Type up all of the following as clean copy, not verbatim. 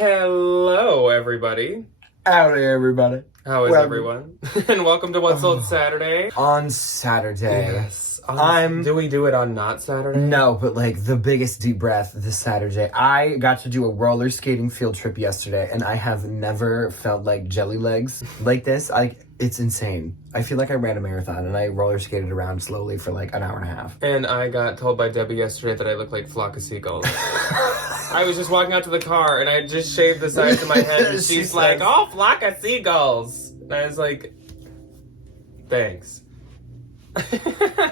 Hello, everybody. Howdy, everybody. How is everyone? And welcome to What's Sold Saturday. On Saturday. Yes. Do we do it on not Saturday? No, but like the biggest deep breath this Saturday. I got to do a roller skating field trip yesterday, and I have never felt like jelly legs like this. It's insane. I feel like I ran a marathon, and I roller skated around slowly for like an hour and a half. And I got told by Debbie yesterday that I look like a flock of seagulls. I was just walking out to the car, and I just shaved the sides of my head, and she's like, "Oh, flock of seagulls." And I was like, thanks.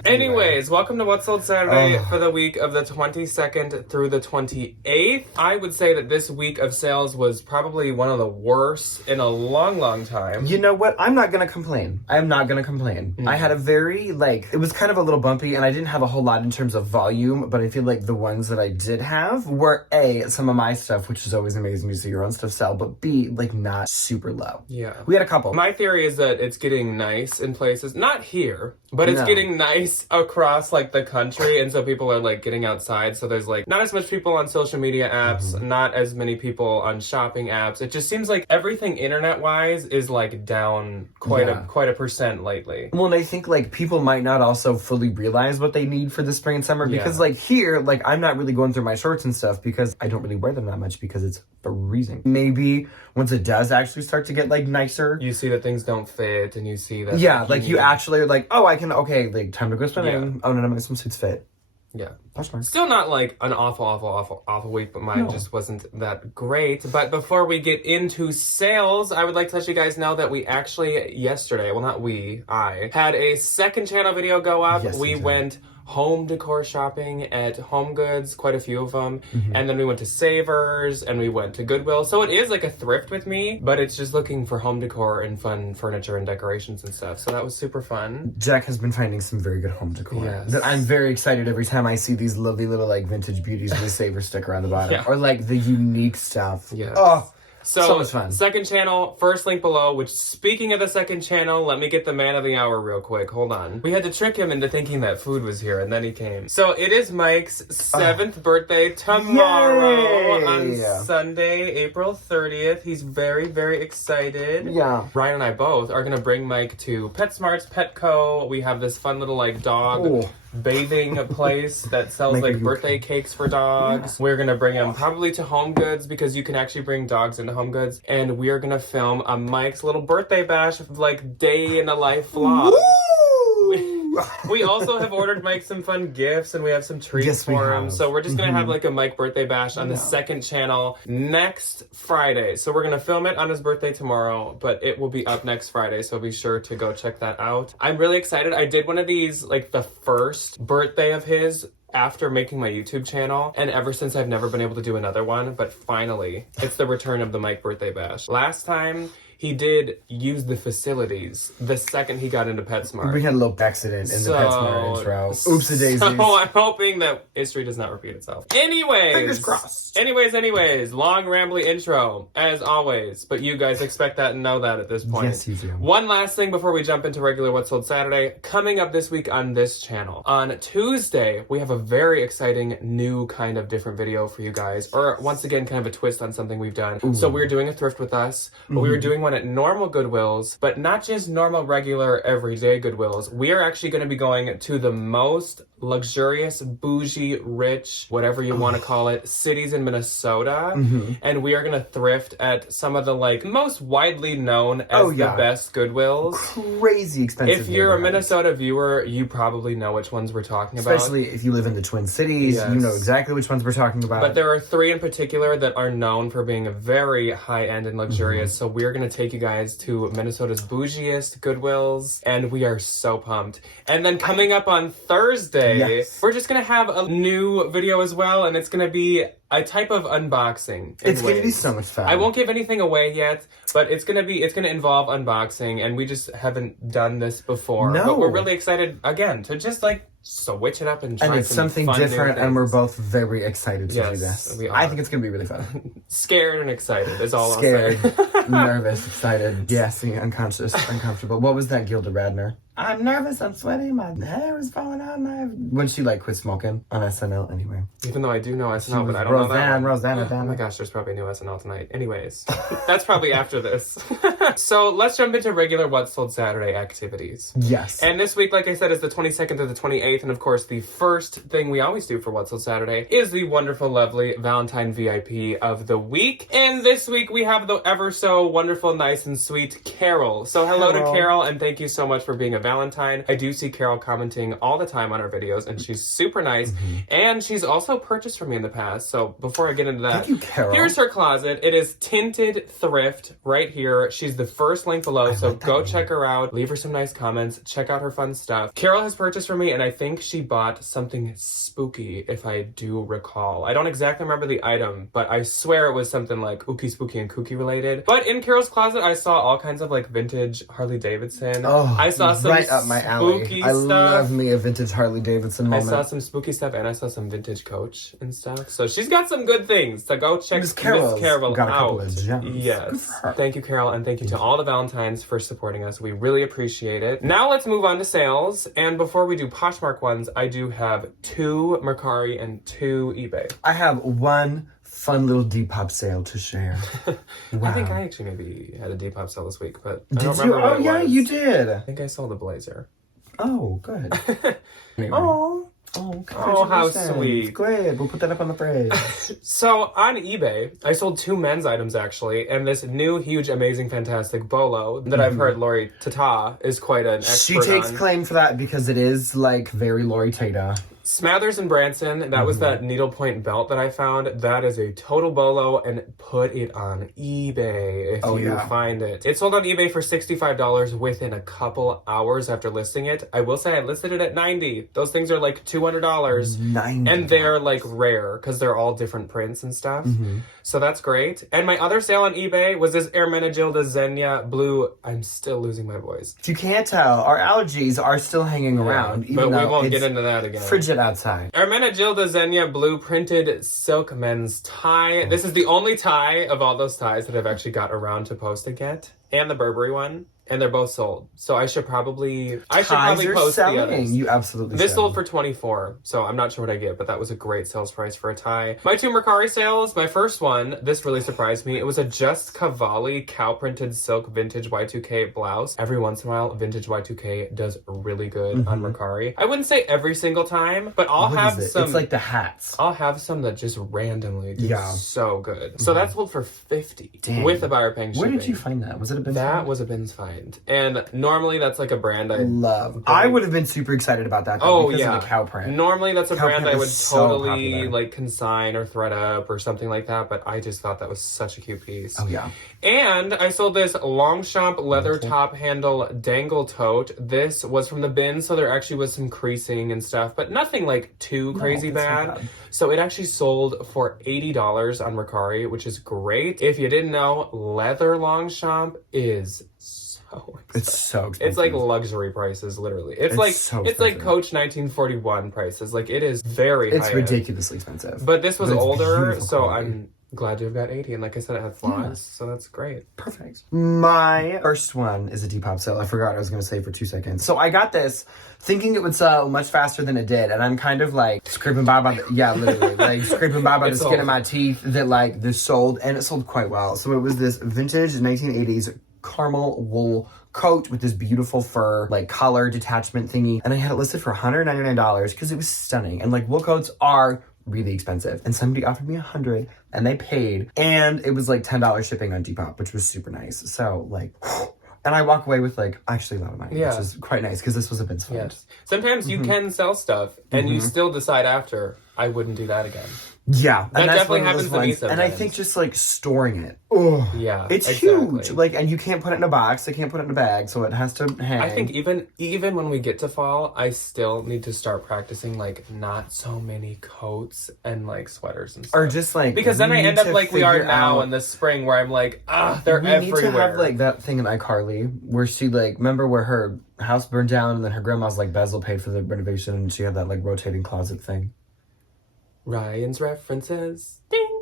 Anyways, welcome to What's Sold Saturday for the week of the 22nd through the 28th. I would say that this week of sales was probably one of the worst in a long, long time. You know what? I'm not gonna complain. I am not gonna complain. I had a very, it was kind of a little bumpy, and I didn't have a whole lot in terms of volume, but I feel like the ones that I did have were A, some of my stuff, which is always amazing to see your own stuff sell, but B, not super low. Yeah. We had a couple. My theory is that it's getting nice in places, not here, but it's getting nice across the country, and so people are getting outside, so there's not as much people on social media apps, not as many people on shopping apps. It just seems like everything internet wise is down quite a percent lately. Well, and I think people might not also fully realize what they need for the spring and summer, because here I'm not really going through my shorts and stuff because I don't really wear them that much because it's freezing. Maybe once it does actually start to get nicer, you see that things don't fit, and you see that you actually are oh, I can time to go swimming. Oh no, my swimsuits fit. Yeah. Poshmark. Still not an awful week, but mine just wasn't that great. But before we get into sales, I would like to let you guys know that we actually yesterday, well not we, I had a second channel video go up. Yes, we went home decor shopping at Home Goods, quite a few of them. And then we went to Savers and we went to Goodwill. So it is a thrift with me, but it's just looking for home decor and fun furniture and decorations and stuff. So that was super fun. Jack has been finding some very good home decor. Yes. That I'm very excited every time I see these lovely little vintage beauties with a Savers sticker on the bottom. Or the unique stuff. Yeah. Oh. So much fun. Second channel, first link below, which speaking of the second channel, let me get the man of the hour real quick. Hold on. We had to trick him into thinking that food was here, and then he came. So it is Mike's 7th birthday tomorrow on Sunday, April 30th. He's very, very excited. Yeah. Ryan and I both are going to bring Mike to PetSmart's Petco. We have this fun little dog bathing place that sells birthday cakes for dogs. We're gonna bring him probably to Home Goods because you can actually bring dogs into Home Goods, and we are gonna film a Mike's little birthday bash day in the life vlog. We also have ordered Mike some fun gifts, and we have some treats for him. So we're just going to have a Mike birthday bash on the second channel next Friday. So we're going to film it on his birthday tomorrow, but it will be up next Friday. So be sure to go check that out. I'm really excited. I did one of these, the first birthday of his after making my YouTube channel, and ever since I've never been able to do another one, but finally, it's the return of the Mike birthday bash. Last time, he did use the facilities the second he got into PetSmart. We had a little accident in the PetSmart intro. Oopsie-daisies. So I'm hoping that history does not repeat itself. Anyways. Fingers crossed. Anyways. Long, rambly intro, as always. But you guys expect that and know that at this point. Yes, you do. One last thing before we jump into regular What's Sold Saturday. Coming up this week on this channel. On Tuesday, we have a very exciting new kind of different video for you guys. Or once again, kind of a twist on something we've done. Ooh. So we're doing a thrift with us. But we were doing one at normal Goodwills, but not just normal, regular, everyday Goodwills. We are actually going to be going to the most luxurious, bougie, rich, whatever you want to call it, cities in Minnesota. And we are going to thrift at some of the most widely known as the best Goodwills. Crazy expensive. If you're a Minnesota viewer, you probably know which ones we're talking about. Especially if you live in the Twin Cities, you know exactly which ones we're talking about. But there are 3 in particular that are known for being very high-end and luxurious. So we're going to take you guys to Minnesota's bougiest Goodwills, and we are so pumped. And then coming up on Thursday, we're just going to have a new video as well, and it's going to be a type of unboxing. It's going to be so much fun. I won't give anything away yet, but it's going to involve unboxing, and we just haven't done this before. No. But we're really excited, again, to just switch it up and try it's something different, and we're both very excited to do this. We are. I think it's going to be really fun. Scared and excited is all Scared, I'll say. nervous, excited, gassy, uncomfortable. What was that, Gilda Radner? I'm nervous, I'm sweaty, my hair is falling out. When she like quit smoking on SNL anyway. Even though I do know SNL, but I don't know that one. Rosanna. Oh my gosh, there's probably a new SNL tonight. Anyways, that's probably after this. So let's jump into regular What Sold Saturday activities. Yes. And this week, like I said, is the 22nd to the 28th. And of course, the first thing we always do for What Sold Saturday is the wonderful, lovely Valentine VIP of the week. And this week we have the ever so wonderful, nice and sweet Carol. So hello to Carol, and thank you so much for being a Valentine. I do see Carol commenting all the time on our videos, and she's super nice. And she's also purchased from me in the past. So before I get into that, thank you, Carol. Here's her closet. It is tinted thrift right here. She's the first link below, so go check her out. Leave her some nice comments. Check out her fun stuff. Carol has purchased from me, and I think she bought something spooky, if I do recall. I don't exactly remember the item, but I swear it was something like ooky, spooky, and kooky related. But in Carol's closet, I saw all kinds of like vintage Harley Davidson. Oh, I saw some right up my alley. spooky I stuff. love me a vintage Harley Davidson moment. I saw some spooky stuff, and I saw some vintage Coach and stuff. So she's got some good things. So go check Miss Carol got a couple out. of gems. Yes. Thank you, Carol, and thank you to all the Valentines for supporting us. We really appreciate it. Now let's move on to sales. And before we do Poshmark ones, I do have 2 Mercari and 2 eBay. I have one fun little Depop sale to share. Wow. I think I actually maybe had a Depop sale this week, but I Did don't you? remember what Oh it yeah, was. you did. I think I sold a blazer. Oh, good. Anyway. Oh, how congratulations. sweet. Good. We'll put that up on the fridge. So on eBay, I sold 2 men's items actually, and this new, huge, amazing, fantastic bolo that I've heard Lori Tata is quite an expert She takes on. claim for that because it is like very Lori Tata. Smathers and Branson, that was that needlepoint belt that I found. That is a total bolo, and put it on eBay if you find it. It sold on eBay for $65 within a couple hours after listing it. I will say I listed it at $90. Those things are like $200. $90. And they're like rare because they're all different prints and stuff. So that's great. And my other sale on eBay was this Ermenegilda Xenia blue. I'm still losing my voice. If you can't tell, our allergies are still hanging around. Even But we though won't it's get into that again. frigid outside. Ermenegilda Xenia blue printed silk men's tie. This is the only tie of all those ties that I've actually got around to posting yet. And the Burberry one. And they're both sold. So I should probably post the others. You absolutely This should. sold for $24, so I'm not sure what I get, but that was a great sales price for a tie. My 2 Mercari sales, my first one, this really surprised me. It was a Just Cavalli cow-printed silk vintage Y2K blouse. Every once in a while, vintage Y2K does really good on Mercari. I wouldn't say every single time, but I'll have some... It's like the hats. I'll have some that just randomly do so good. So that sold for $50 Dang. with the buyer paying shipping. Where did you find that? Was it a bin? That was a Bin's find. And normally that's like a brand I love. I would have been super excited about that though, because of the cow print. Normally that's a Cow brand print I would is so totally popular. like consign or thread up or something like that, but I just thought that was such a cute piece. Oh yeah. And I sold this Longchamp leather top handle dangle tote. This was from the bin, so there actually was some creasing and stuff, but nothing like too crazy it's not bad. bad. So it actually sold for $80 on Mercari, which is great. If you didn't know, leather Longchamp is so expensive. It's so expensive. It's like luxury prices, literally. It's so like expensive. Coach 1941 prices. Like it is very high. It's ridiculously expensive. But this was But it's older, beautiful so quality. I'm glad to have got 80. And like I said, it had flaws, so that's great. Perfect. My first one is a Depop sale. I forgot what I was going to say for 2 seconds. So I got this thinking it would sell much faster than it did. And I'm kind of like scraping by literally, like scraping by the skin of my teeth that like this sold. And it sold quite well. So it was this vintage 1980s caramel wool coat with this beautiful fur, like collar detachment thingy. And I had it listed for $199 because it was stunning. And like wool coats are really expensive. And somebody offered me $100 and they paid. And it was like $10 shipping on Depop, which was super nice. So like, and I walk away with like actually a lot of money, which is quite nice because this was a Bin's find. Yes. Sometimes you can sell stuff and you still decide after, I wouldn't do that again. Yeah, That and that's definitely one of those happens to me ones. And I sometimes. think just like storing it, oh Yeah, it's exactly. huge. Like, and you can't put it in a box. They can't put it in a bag, so it has to hang. I think even when we get to fall, I still need to start practicing like not so many coats and like sweaters and stuff. or just like Because then I end up like we are figure now out- in the spring where I'm like, they're we everywhere. need to have like that thing in iCarly where she like remember where her house burned down and then her grandma's like Basil paid for the renovation and she had that like rotating closet thing. Ryan's references. Ding.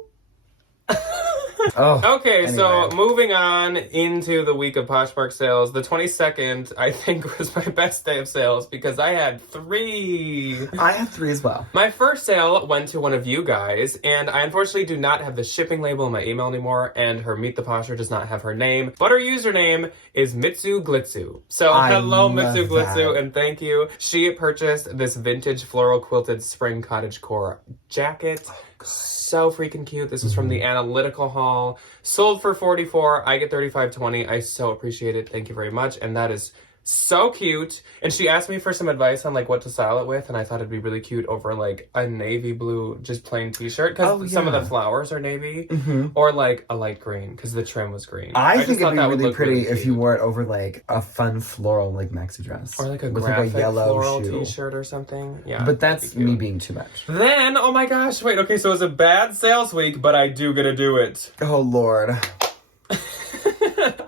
Okay, so moving on into the week of Poshmark sales. The 22nd, I think, was my best day of sales because I had 3. I had 3 as well. My first sale went to one of you guys, and I unfortunately do not have the shipping label in my email anymore, and her Meet the Posher does not have her name, but her username is Mitsu Glitzu. So hello, Mitsu Glitzu, and thank you. She purchased this vintage floral quilted spring cottagecore jacket. So freaking cute. This is from the Analytical Haul. Sold for $44. I get $35.20. I so appreciate it. Thank you very much. And that is so cute. And she asked me for some advice on like what to style it with, and I thought it'd be really cute over like a navy blue just plain t-shirt because some of the flowers are navy, or like a light green because the trim was green. I think it'd be really pretty if you wore it over like a fun floral like maxi dress, or like a with graphic like a yellow floral shoe. t-shirt or something. Yeah, but that's me being too much. Then oh my gosh, wait, okay, so it was a bad sales week, but I do gonna do it. Oh Lord.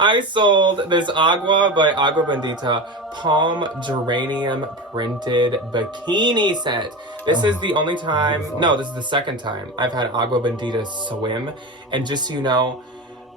I sold this Agua by Agua Bendita palm geranium printed bikini set. This is the only time, this is the second time I've had Agua Bendita swim. And just so you know,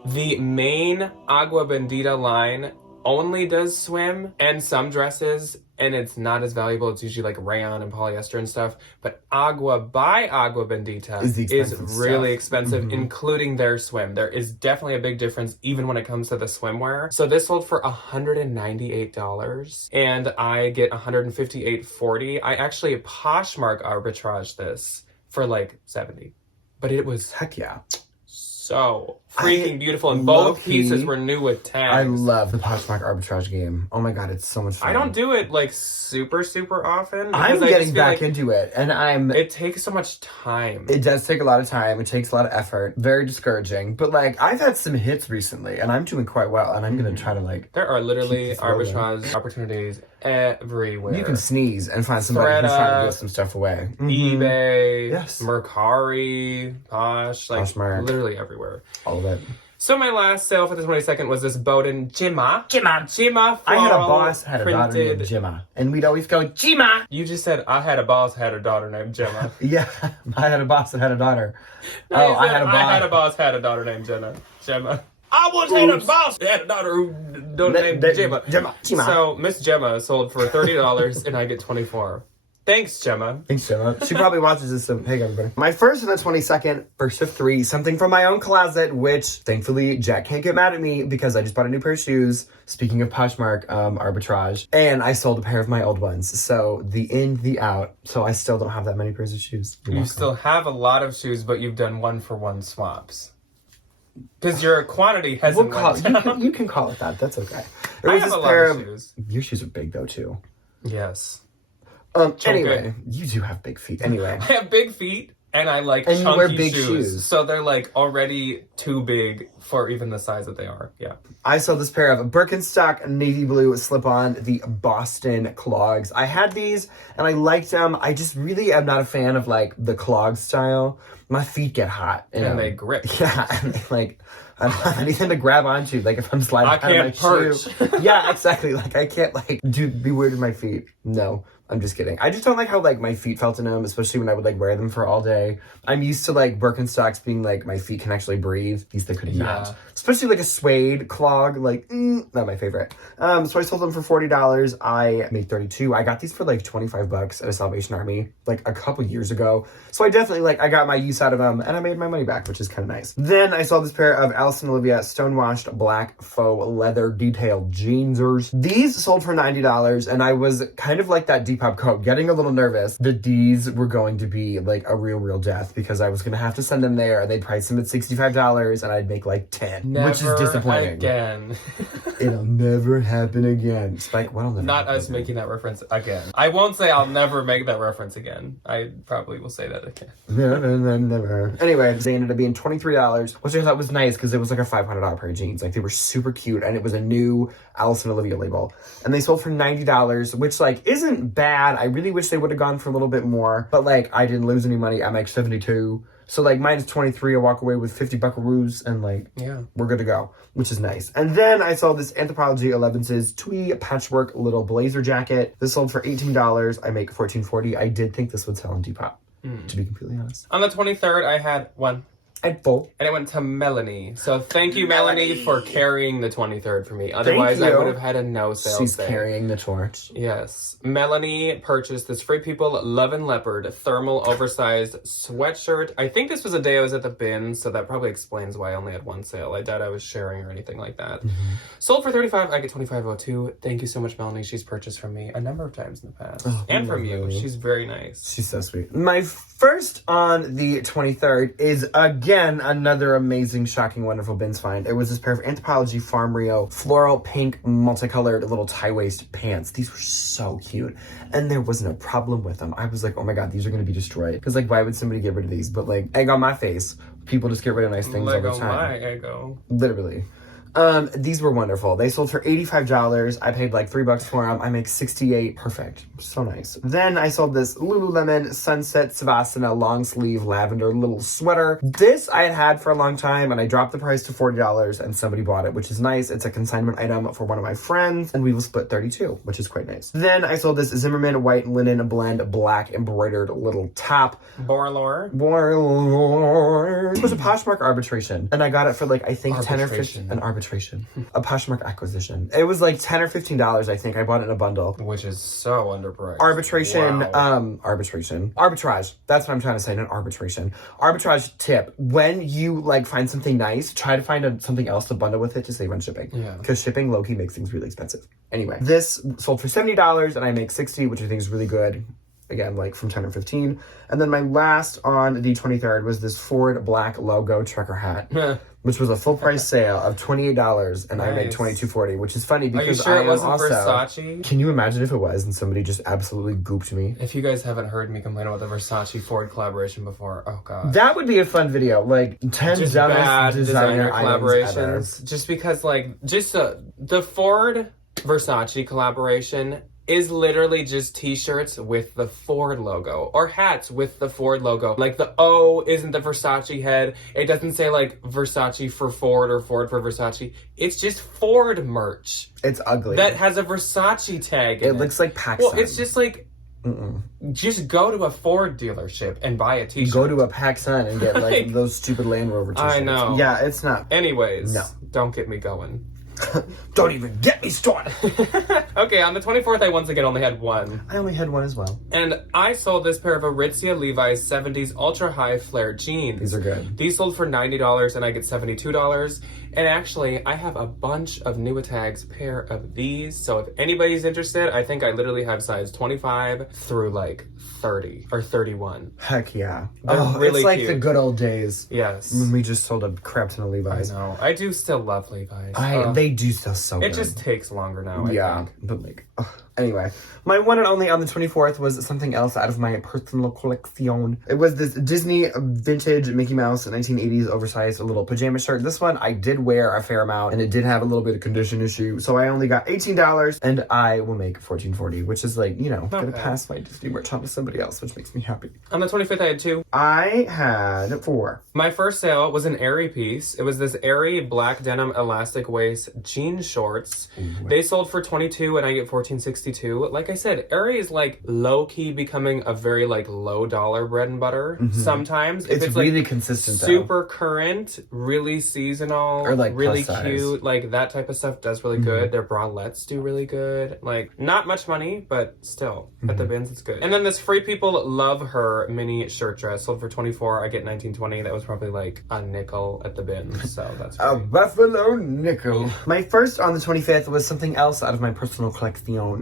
the main Agua Bendita line only does swim and some dresses, and it's not as valuable. It's usually like rayon and polyester and stuff. But Agua by Agua Bendita is really expensive, including their swim. There is definitely a big difference even when it comes to the swimwear. So this sold for $198 and I get $158.40. I actually Poshmark arbitraged this for like $70. But it was heck yeah. So freaking beautiful, and both pieces were new with tags. I love the Poshmark arbitrage game. Oh my god, it's so much fun. I don't do it like super often. I'm getting back into it, and it takes so much time. It does take a lot of time. It takes a lot of effort. Very discouraging. But like, I've had some hits recently, and I'm doing quite well. And I'm gonna try to like. There are literally arbitrage opportunities everywhere. You can sneeze and find somebody who's trying to give some stuff away. eBay, Mercari, Poshmark, literally everywhere. All of it. So my last sale for the 22nd was this Bowden Jimma. I had a boss had a daughter named Jimma, and we'd always go Jimma. You just said I had a boss had a daughter named Jimma. Yeah, I had a boss that had a daughter. I had a boss had a daughter named Jemma. I once had a boss that had a daughter who named Jemma. So Miss Jemma sold for $30 and I get $24. Thanks, Jemma. Thanks, Jemma. She probably watches this. Hey, everybody. My first on the 22nd, first of 3, something from my own closet, which thankfully Jack can't get mad at me because I just bought a new pair of shoes. Speaking of Poshmark arbitrage, and I sold a pair of my old ones. So the in, the out. So I still don't have that many pairs of shoes. You still have a lot of shoes, but you've done 1-for-1 swaps. Because your quantity hasn't went down. You can call it that. That's okay. I have a lot of shoes. Your shoes are big though too. Yes. Anyway, you do have big feet. Anyway, I have big feet, and I like chunky you wear big shoes. So they're like already too big for even the size that they are. Yeah. I saw this pair of Birkenstock navy blue slip-on, the Boston clogs. I had these, and I liked them. I just really am not a fan of like the clog style. My feet get hot. And they grip. Yeah, and like I don't have anything to grab onto. Like if I'm sliding out of my shoe. Yeah, exactly. Like I can't like be weird with my feet. No. I'm just kidding. I just don't like how like my feet felt in them, especially when I would like wear them for all day. I'm used to like Birkenstocks being like my feet can actually breathe. These they could not. Especially like a suede clog, like not my favorite. So I sold them for $40. I made $32. I got these for like $25 at a Salvation Army like a couple years ago. So I definitely like I got my use out of them and I made my money back, which is kind of nice. Then I saw this pair of Alison Olivia stonewashed black faux leather detailed jeansers. These sold for $90, and I was kind of like that Depop coat, getting a little nervous that these were going to be like a real death because I was going to have to send them there and they'd price them at $65 and I'd make like 10, which is disappointing. Again. It'll never happen again. Spike, well, not us making that reference again. I won't say I'll never make that reference again. I probably will say that again. Never. Anyway, they ended up being $23, which I thought was nice because it was like a $500 pair of jeans. Like they were super cute and it was a new Alison Olivia label. And they sold for $90, which like isn't bad. I really wish they would have gone for a little bit more, but like I didn't lose any money. I make 72. So like minus 23, I walk away with 50 buckaroos and like, we're good to go, which is nice. And then I saw this Anthropologie 11's twee patchwork little blazer jacket. This sold for $18. I make $14.40. I did think this would sell on Depop, to be completely honest. On the 23rd, I had 1, I had 4. And it went to Melanie. So thank you, Melanie, for carrying the 23rd for me. Otherwise, I would have had a no sales She's day. carrying the torch. Yes. Melanie purchased this Free People Love and Leopard thermal oversized sweatshirt. I think this was a day I was at the bin, so that probably explains why I only had one sale. I doubt I was sharing or anything like that. Sold for $35. I get $25.02. Thank you so much, Melanie. She's purchased from me a number of times in the past. And from you. Melanie. She's very nice. She's so sweet. My first on the 23rd is, again, another amazing, shocking, wonderful bins find. It was this pair of Anthropologie Farm Rio floral pink multicolored little tie waist pants. These were so cute. And there wasn't a problem with them. I was like, oh my god, these are going to be destroyed. Because, like, why would somebody get rid of these? But, like, egg on my face. People just get rid of nice things all the time. My ego. Literally. These were wonderful. They sold for $85. I paid like $3 for them. I make $68. Perfect. So nice. Then I sold this Lululemon Sunset Savasana long sleeve lavender little sweater. This I had had for a long time and I dropped the price to $40 and somebody bought it, which is nice. It's a consignment item for one of my friends and we will split 32, which is quite nice. Then I sold this Zimmermann white linen blend black embroidered little top. Borlore. This was a Poshmark arbitration and I got it for like, I think 10 or 15, an arbitration. A Poshmark acquisition. It was like $10 or $15, I think. I bought it in a bundle. Which is so underpriced. Arbitration, Wow. Arbitrage. That's what I'm trying to say, not arbitration. Arbitrage tip. When you like find something nice, try to find something else to bundle with it to save on shipping. Yeah. Because shipping low-key makes things really expensive. Anyway, this sold for $70 and I make $60, which I think is really good. Again, like from 10 or 15. And then my last on the 23rd was this Ford black logo trucker hat. Which was a full price sale of $28 and I made $22.40, which is funny because Are you sure I it wasn't also Versace? Can you imagine if it was and somebody just absolutely gooped me? If you guys haven't heard me complain about the Versace Ford collaboration before, oh god. That would be a fun video, like 10 Just dumbest bad designer collaborations. Just because the Ford Versace collaboration is literally just t-shirts with the Ford logo or hats with the Ford logo. Like the O isn't the Versace head. It doesn't say like Versace for Ford or Ford for Versace. It's just Ford merch. It's ugly. That has a Versace tag in it looks like PacSun. Well, it's just like just go to a Ford dealership and buy a t-shirt. Go to a PacSun and get like those stupid Land Rover t-shirts. I know. Yeah, it's not. Anyways, No. Don't get me going. Don't even get me started. Okay, on the 24th, I once again only had one. I only had one as well. And I sold this pair of Aritzia Levi's 70s ultra high flare jeans. These are good. These sold for $90 and I get $72. And actually, I have a bunch of Nuitags pair of these. So if anybody's interested, I think I literally have size 25 through like 30 or 31. Heck yeah. They're really it's like cute. the good old days. Yes. When we just sold a crap ton of Levi's. I know. I do still love Levi's. They do still so good. It just takes longer now, I think. But like, anyway, my one and only on the 24th was something else out of my personal collection. It was this Disney vintage Mickey Mouse 1980s oversized little pajama shirt. This one I did wear a fair amount and it did have a little bit of condition issue. So I only got $18 and I will make $14.40, which is like, gonna pass my Disney merch on to somebody else, which makes me happy. On the 25th, I had two. I had 4. My first sale was an Aerie piece. It was this Aerie black denim elastic waist jean shorts. Ooh. They sold for $22 and I get $14.62. Like I said, Aerie is like low-key becoming a very like low dollar bread and butter. Sometimes. If It's really like consistent though. super current, really seasonal, Or, like, really plus size. cute. Like that type of stuff does really good. Their bralettes do really good. Like not much money, but still at the bins it's good. And then this Free People Love Her mini shirt dress sold for $24. I get $19.20. That was probably like a nickel at the bin. So that's A great. buffalo nickel. My first on the 25th was something else out of my personal collection.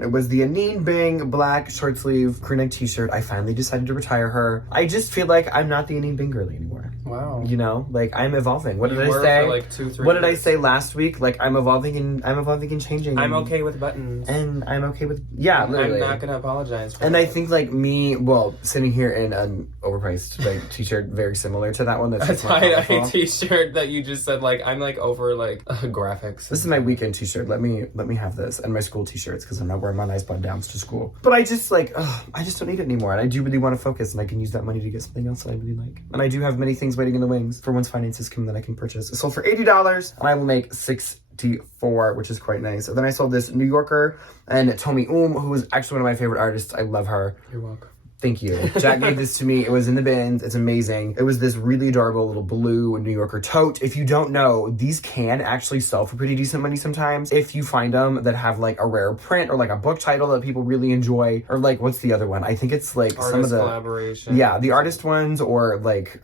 It was the Anine Bing black short sleeve crew neck t-shirt. I finally decided to retire her. I just feel like I'm not the Anine Bing girly anymore. Wow. Like I'm evolving. What did You I were say? for like 2-3 What did I years. say last week? Like I'm evolving and changing. I'm okay with buttons. And I'm okay with literally. I'm not gonna apologize for And that. I think like me, sitting here in an overpriced like t-shirt very similar to that one. That's a just more tie-dye colorful. t-shirt that you just said like I'm like over like graphics. This is my weekend t-shirt. Let me have this and my school t-shirts because I'm not wearing my nice button downs to school. But I just I just don't need it anymore. And I do really want to focus and I can use that money to get something else that I really like. And I do have many things waiting in the wings for once finances come that I can purchase. It sold for $80 and I will make $64, which is quite nice. And then I sold this New Yorker and Tommy who is actually one of my favorite artists. I love her. You're welcome. Thank you. Jack gave this to me. It was in the bins. It's amazing. It was this really adorable little blue New Yorker tote. If you don't know, these can actually sell for pretty decent money sometimes. If you find them that have like a rare print or like a book title that people really enjoy, or like, what's the other one? I think it's like artist some of the collaboration. Yeah, the artist ones, or like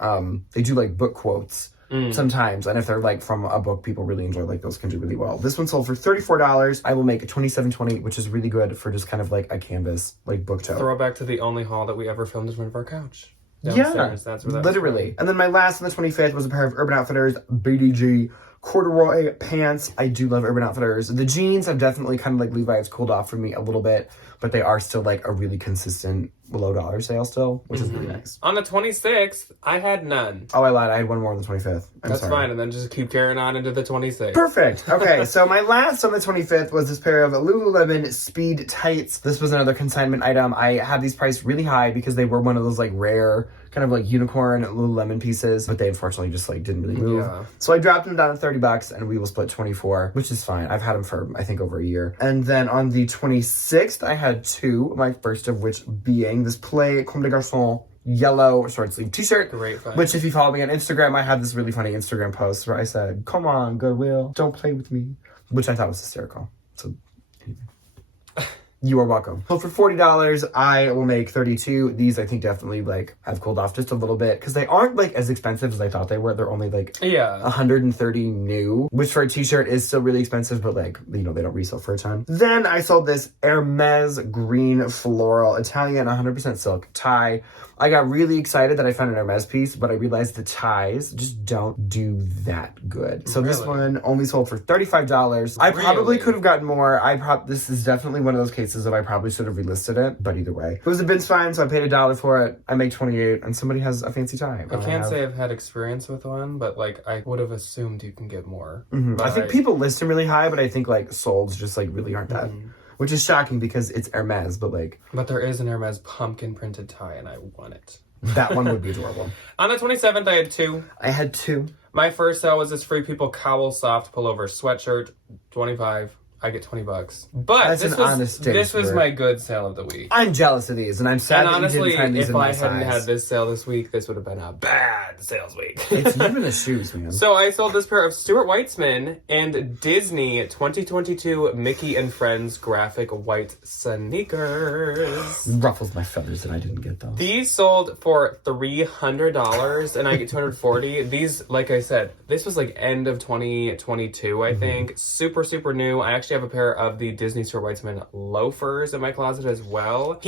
they do like book quotes. Sometimes, and if they're like from a book people really enjoy, like those can do really well. This one sold for $34. I will make a $27.20, which is really good for just kind of like a canvas like book tote. Throwback to the only haul that we ever filmed in front of our couch. Yeah, that's where that literally. And then my last on the 25th was a pair of Urban Outfitters BDG corduroy pants. I do love Urban Outfitters. The jeans have definitely kind of like Levi's cooled off for me a little bit, but they are still like a really consistent low dollar sale still, which is really nice. On the 26th, I had none. Oh, I lied. I had one more on the 25th. That's sorry. fine, and then just keep carrying on into the 26th. Perfect. Okay, so my last on the 25th was this pair of Lululemon Speed Tights. This was another consignment item. I had these priced really high because they were one of those like rare kind of like unicorn Lululemon pieces, but they unfortunately just like didn't really move. Yeah. So I dropped them down to $30 and we will split 24, which is fine. I've had them for I think over a year. And then on the 26th, I had two, my first of which being this Play Comme des Garçons yellow short sleeve t-shirt. Great find. Which if you follow me on Instagram, I had this really funny Instagram post where I said, "Come on, Goodwill, don't play with me," which I thought was hysterical. So anyway. You are welcome. So for $40, I will make 32. These I think definitely like have cooled off just a little bit because they aren't like as expensive as I thought they were. They're only like 130 new, which for a t-shirt is still really expensive, but like, you know, they don't resell for a ton. Then I sold this Hermes green floral Italian 100% silk tie. I got really excited that I found an Hermes piece, but I realized the ties just don't do that good. So this one only sold for $35. I probably could have gotten more. This is definitely one of those cases that I probably should have relisted it, but either way. It was a bin's fine, so I paid $1 for it. I make 28, and somebody has a fancy tie. I can't say I've had experience with one, but like I would have assumed you can get more. I think people list them really high, but I think like solds just like really aren't that. Which is shocking because it's Hermes, but like... But there is an Hermes pumpkin printed tie and I want it. That one would be adorable. On the 27th, I had two. I had two. My first sale was this Free People Cowl Soft Pullover Sweatshirt, $25. I get $20. But this was my good sale of the week. I'm jealous of these, and I'm sad that you didn't find these in my size. If I hadn't had this sale this week, this would have been a bad sales week. It's even the shoes, man. So I sold this pair of Stuart Weitzman and Disney 2022 Mickey and Friends graphic white sneakers. Ruffles my feathers that I didn't get those. These sold for $300, and I get $240. These, like I said, this was like end of 2022, I think. Super, super new. I actually have a pair of the Disney Stuart Weitzman loafers in my closet as well.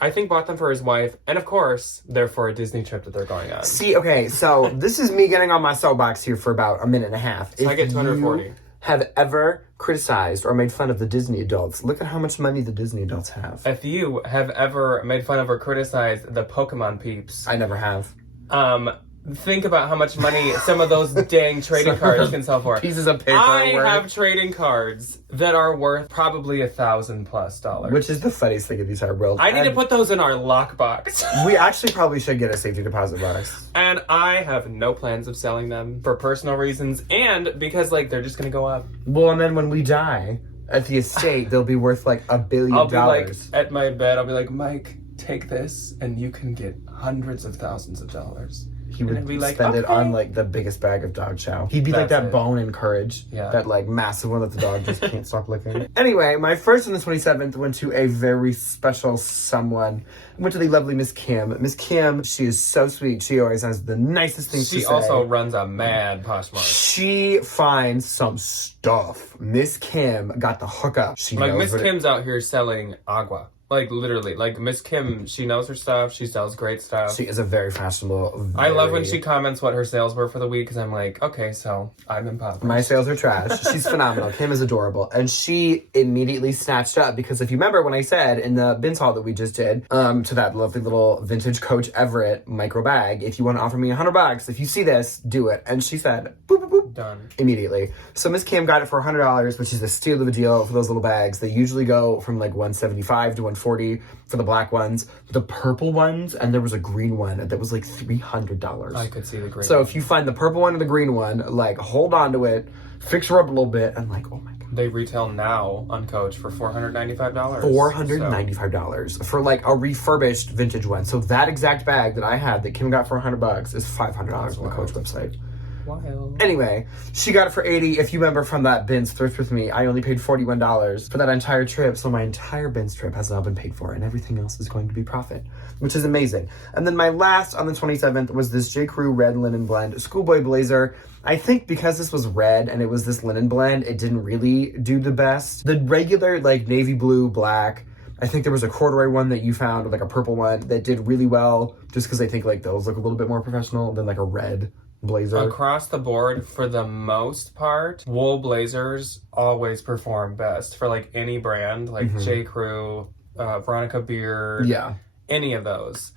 I think bought them for his wife, and of course, they're for a Disney trip that they're going on. See, okay, so this is me getting on my soapbox here for about a minute and a half. So I get $240. You have ever criticized or made fun of the Disney adults, look at how much money the Disney adults have. If you have ever made fun of or criticized the Pokemon peeps... I never have. Think about how much money some of those dang trading cards can sell for. Pieces of paper. I have trading cards that are worth probably $1,000+. Which is the funniest thing in the entire world. I need to put those in our lockbox. We actually probably should get a safety deposit box. And I have no plans of selling them for personal reasons and because like they're just gonna go up. Well, and then when we die at the estate, they'll be worth like $1 billion. I'll be like at my bed. I'll be like, Mike, take this, and you can get hundreds of thousands of dollars. He would be like, spend it on like the biggest bag of dog chow. He'd be like that bone in Courage. Yeah. That like massive one that the dog just can't stop licking. Anyway, my first on the 27th went to a very special someone. Went to the lovely Miss Kim. Miss Kim, she is so sweet. She always has the nicest things to say. She also runs a mad Poshmark. She finds some stuff. Miss Kim got the hookup. Like Miss Kim's out here selling agua. Like, literally. Like, Miss Kim, she knows her stuff. She sells great stuff. She is a very fashionable... I love when she comments what her sales were for the week, because I'm like, okay, so I'm impoverished. My sales are trash. She's phenomenal. Kim is adorable. And she immediately snatched up, because if you remember when I said in the bins haul that we just did, to that lovely little vintage Coach Everett micro bag, if you want to offer me $100, if you see this, do it. And she said, boop, boop, boop. Done. Immediately. So Miss Kim got it for $100, which is a steal of a deal for those little bags. They usually go from like $175 to $140 for the black ones. The purple ones, and there was a green one that was like $300. I could see the green So if you find the purple one or the green one, like hold on to it, fix her up a little bit, and like, oh my god. they retail now on Coach for $495. $495 for like a refurbished vintage one. So that exact bag that I had that Kim got for $100 is $500 on the Coach website. Wild. Anyway, she got it for $80. If you remember from that Ben's thrift with me, I only paid $41 for that entire trip. So my entire Ben's trip has now been paid for, and everything else is going to be profit, which is amazing. And then my last on the 27th was this J. Crew red linen blend schoolboy blazer. I think because this was red and it was this linen blend, it didn't really do the best. The regular like navy blue, black, I think there was a corduroy one that you found, like a purple one that did really well, just because I think like those look a little bit more professional than like a red blazer. Across the board, for the most part, wool blazers always perform best for like any brand, like J. Crew, Veronica Beard, any of those.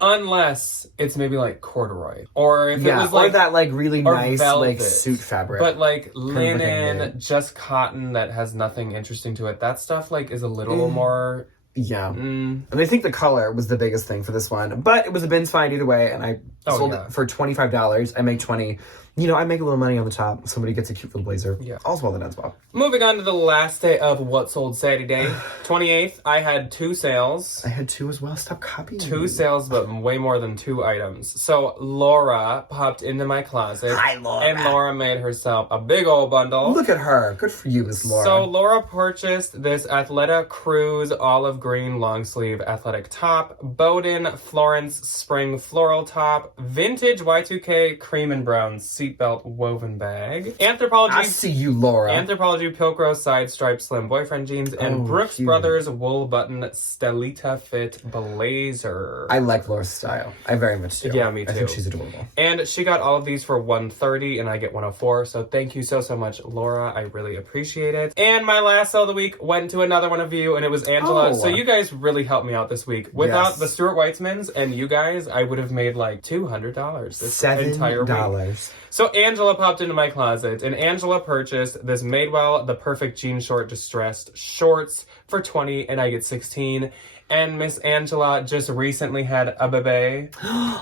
Unless it's maybe like corduroy, or if it was like, or that like really nice velvet, like suit fabric. But like linen, just cotton that has nothing interesting to it. That stuff like is a little more. Yeah. And I think the color was the biggest thing for this one. But it was a bin's find either way, and I sold it for $25. I make $20. You know, I make a little money on the top. Somebody gets a cute little blazer. Yeah. All's well that ends well. Moving on to the last day of What Sold Saturday, 28th, I had 2 sales. I had 2 as well. Stop copying 2 me. sales, but way more than 2 items. So Laura popped into my closet. Hi, Laura. And Laura made herself a big old bundle. Look at her. Good for you, Miss Laura. So Laura purchased this Athleta Cruise olive green long sleeve athletic top, Bowden Florence spring floral top, vintage Y2K cream and brown seatbelt woven bag, Anthropologie. I see you, Laura. Anthropologie Pilcro side stripe slim boyfriend jeans, and Brooks cute. Brothers wool button Stelita fit blazer. I like Laura's style. I very much do. Yeah, me too. I think she's adorable. And she got all of these for $130, and I get $104. So thank you so much, Laura. I really appreciate it. And my last sale of the week went to another one of you, and it was Angela. So you guys really helped me out this week. Without the Stuart Weitzmans and you guys, I would have made like $200 this entire week. So Angela popped into my closet, and Angela purchased this Madewell The Perfect Jean Short Distressed Shorts for $20, and I get $16. And Miss Angela just recently had a bebe.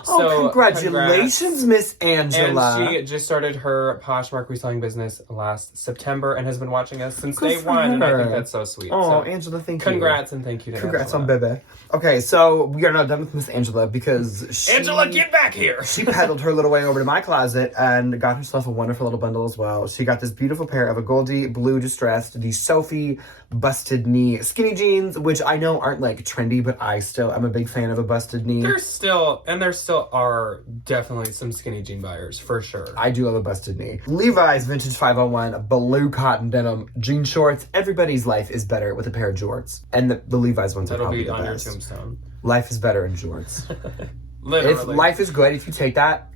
Congratulations, Miss Angela. And she just started her Poshmark reselling business last September and has been watching us since day one. And I think that's so sweet. Oh, so, Angela, thank you. Congrats and thank you to Congrats Angela. on Bebe. Okay, so we are not done with Miss Angela because Angela, get back here! She pedaled her little way over to my closet and got herself a wonderful little bundle as well. She got this beautiful pair of a Goldie blue distressed, the Sophie busted knee skinny jeans, which I know aren't like trendy, but I'm a big fan of a busted knee. There still are definitely some skinny jean buyers, for sure. I do love a busted knee. Levi's Vintage 501 blue cotton denim jean shorts. Everybody's life is better with a pair of jorts. And the Levi's ones are probably the best. That'll be on your tombstone. Life is better in jorts. Literally. If life is good, if you take that,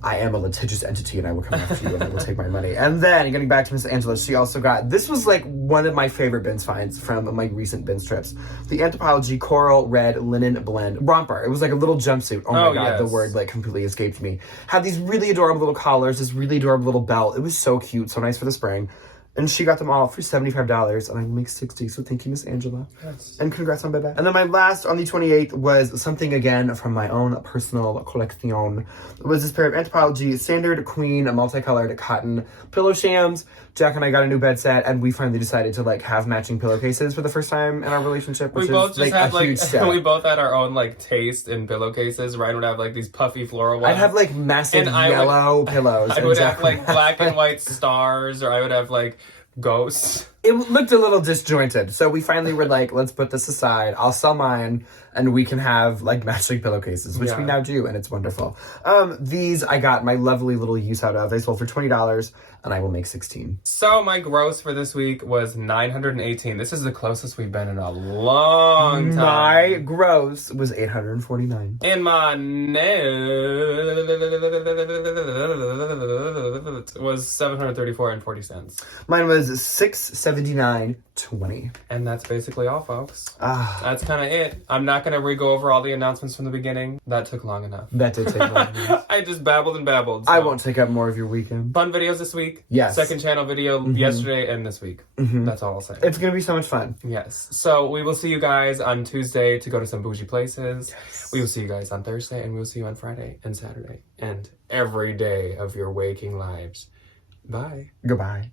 I am a litigious entity and I will come after you and I will take my money. And then, getting back to Miss Angela, she also got, this was like one of my favorite bins finds from my recent bins trips. The Anthropologie Coral Red Linen Blend Romper. It was like a little jumpsuit. Oh my God, the word like completely escaped me. Had these really adorable little collars, this really adorable little belt. It was so cute, so nice for the spring. And she got them all for $75, and I will make $60. So thank you, Miss Angela. Yes. And congrats on Bebe. And then my last on the 28th was something again from my own personal collection. It was this pair of Anthropologie Standard Queen multicolored cotton pillow shams. Jack and I got a new bed set, and we finally decided to like have matching pillowcases for the first time in our relationship, which is like a huge step. We both had our own like taste in pillowcases. Ryan would have like these puffy floral ones. I'd have like massive yellow pillows. I would have like black and white stars, or I would have like ghosts. It looked a little disjointed, so we finally were like, let's put this aside. I'll sell mine, and we can have like matching pillowcases, which we now do, and it's wonderful. These I got my lovely little use out of. They sold for $20, and I will make $16. So my gross for this week was $918. This is the closest we've been in a long time. My gross was $849. And my net was $734.40. Mine was $679.20. And that's basically all, folks. That's kind of it. I'm not going to re-go over all the announcements from the beginning. That took long enough. That did take long enough. I just babbled and babbled. So. I won't take up more of your weekend. Fun videos this week. Yes. Second channel video yesterday and this week. That's all I'll say. It's going to be so much fun. Yes. So we will see you guys on Tuesday to go to some bougie places. Yes. We will see you guys on Thursday, and we will see you on Friday and Saturday and every day of your waking lives. Bye. Goodbye.